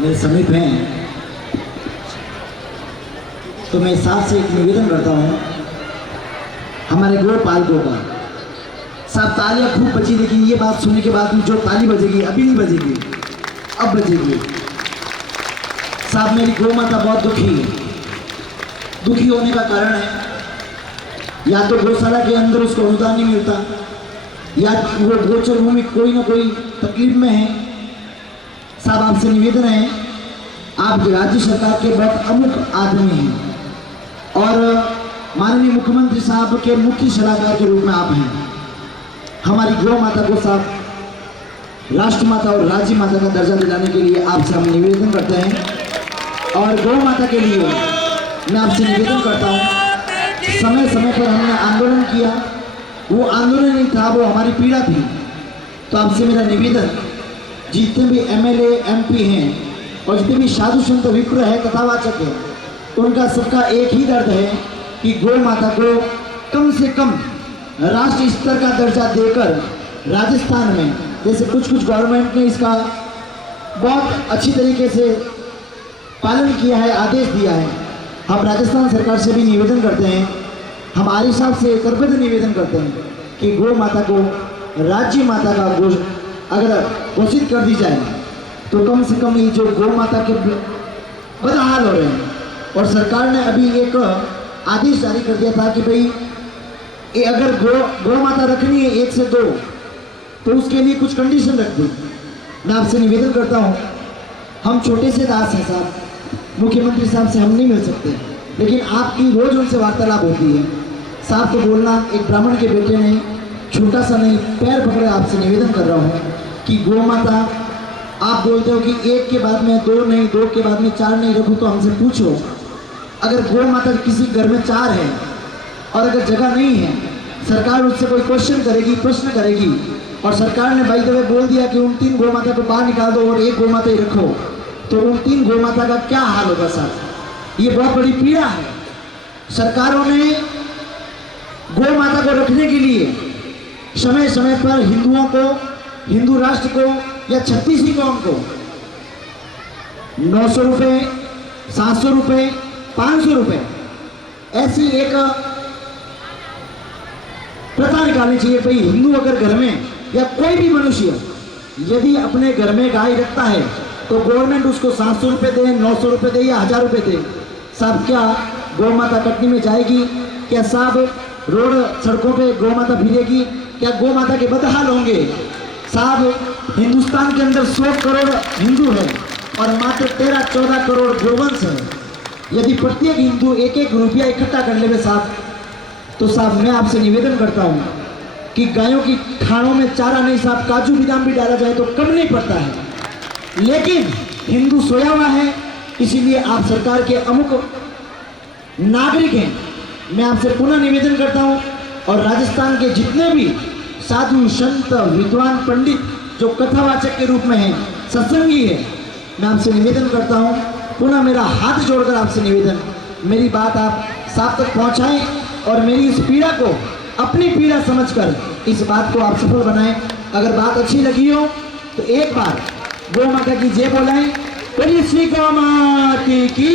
मेरे समीप हैं, तो मैं साहब से एक निवेदन करता हूँ हमारे गोपालकों का। साहब तालियां खूब बजी, लेकिन ये बात सुनने के बाद जो ताली बजेगी अभी नहीं बजेगी, अब बजेगी। साहब मेरी गौ माता बहुत दुखी होने का कारण है, या तो गौशाला के अंदर उसको अनुदान नहीं मिलता, या वो गोचर भूमि कोई ना कोई तकलीफ में है। साहब आपसे निवेदन है, आप राज्य सरकार के बहुत अमुख आदमी हैं और माननीय मुख्यमंत्री साहब के मुख्य सलाहकार के रूप में आप हैं। हमारी गौ माता को साहब राष्ट्र माता और राज्य माता का दर्जा दिलाने के लिए आपसे हम निवेदन करते हैं। और गौ माता के लिए मैं आपसे निवेदन करता हूँ, समय समय पर हमने आंदोलन किया, वो आंदोलन नहीं था, वो हमारी पीड़ा थी। तो आपसे मेरा निवेदन, जितने भी एमएलए एमपी हैं और जितने भी साधु संत विप्र है कथावाचक है, उनका सबका एक ही दर्द है कि गौ माता को कम से कम राष्ट्रीय स्तर का दर्जा देकर राजस्थान में, जैसे कुछ गवर्नमेंट ने इसका बहुत अच्छी तरीके से पालन किया है, आदेश दिया है। हम राजस्थान सरकार से भी निवेदन करते हैं, हम आर्य साहब से करबद्ध निवेदन करते हैं कि गौ माता को राज्य माता का अगर घोषित कर दी जाए तो कम से कम ये जो गौ माता के बदहाल हो रहे हैं। और सरकार ने अभी एक आदेश जारी कर दिया था कि भाई ये अगर गौ माता रखनी है 1 से 2 तो उसके लिए कुछ कंडीशन रख दी। मैं आपसे निवेदन करता हूँ, हम छोटे से दास हैं साहब, मुख्यमंत्री साहब से हम नहीं मिल सकते, लेकिन आपकी रोज उनसे वार्तालाप होती है। साहब को बोलना, एक ब्राह्मण के बेटे ने छोटा सा नहीं, पैर पकड़े आपसे निवेदन कर रहा हूँ कि गौ माता, आप बोलते हो कि 1 के बाद में 2 नहीं, 2 के बाद में 4 नहीं रखूँ, तो हमसे पूछो अगर गौ माता किसी घर में 4 है और अगर जगह नहीं है, सरकार उससे कोई क्वेश्चन करेगी, प्रश्न करेगी, और सरकार ने बाय द वे बोल दिया कि उन 3 गौ माता को बाहर निकाल दो और 1 गौ माता ही रखो, तो उन 3 गौ माता का क्या हाल होगा साहब? ये बहुत बड़ी पीड़ा है। सरकारों ने गौ माता को रखने के लिए समय समय पर हिंदुओं को, हिंदू राष्ट्र को या छत्तीसी कौम को 900 रुपये, 700 रुपये, 500 रुपये ऐसी एक प्रथा निकालनी चाहिए। भाई हिंदू अगर घर में या कोई भी मनुष्य यदि अपने घर में गाय रखता है तो गवर्नमेंट उसको 700 रुपये दे, 900 रुपये दे या 1000 रुपये दे। साहब क्या गौ माता कटनी में जाएगी? क्या साहब रोड सड़कों पे गौ माता फिरेगी? क्या गौ माता के बदहाल होंगे? साहब हिंदुस्तान के अंदर 100 करोड़ हिंदू है और मात्र 13-14 करोड़ गोवंश है। यदि प्रत्येक हिंदू 1-1 रुपया इकट्ठा कर ले साहब, तो साहब मैं आपसे निवेदन करता हूँ कि गायों की खानों में चारा नहीं साहब, काजू बादाम भी डाला जाए तो कम नहीं पड़ता है। लेकिन हिंदू सोया हुआ है, इसीलिए आप सरकार के अमुक नागरिक हैं। मैं आपसे पुनः निवेदन करता हूं, और राजस्थान के जितने भी साधु संत विद्वान पंडित जो कथावाचक के रूप में हैं, सत्संगी है, मैं आपसे निवेदन करता हूं, पुनः मेरा हाथ जोड़कर आपसे निवेदन, मेरी बात आप साहब तक पहुंचाएं और मेरी इस पीड़ा को अपनी पीड़ा समझकर इस बात को आप सफल बनाएं। अगर बात अच्छी लगी हो तो एक बार गौ माता की जय बोलाएं। बोलिए श्री गौ माता की।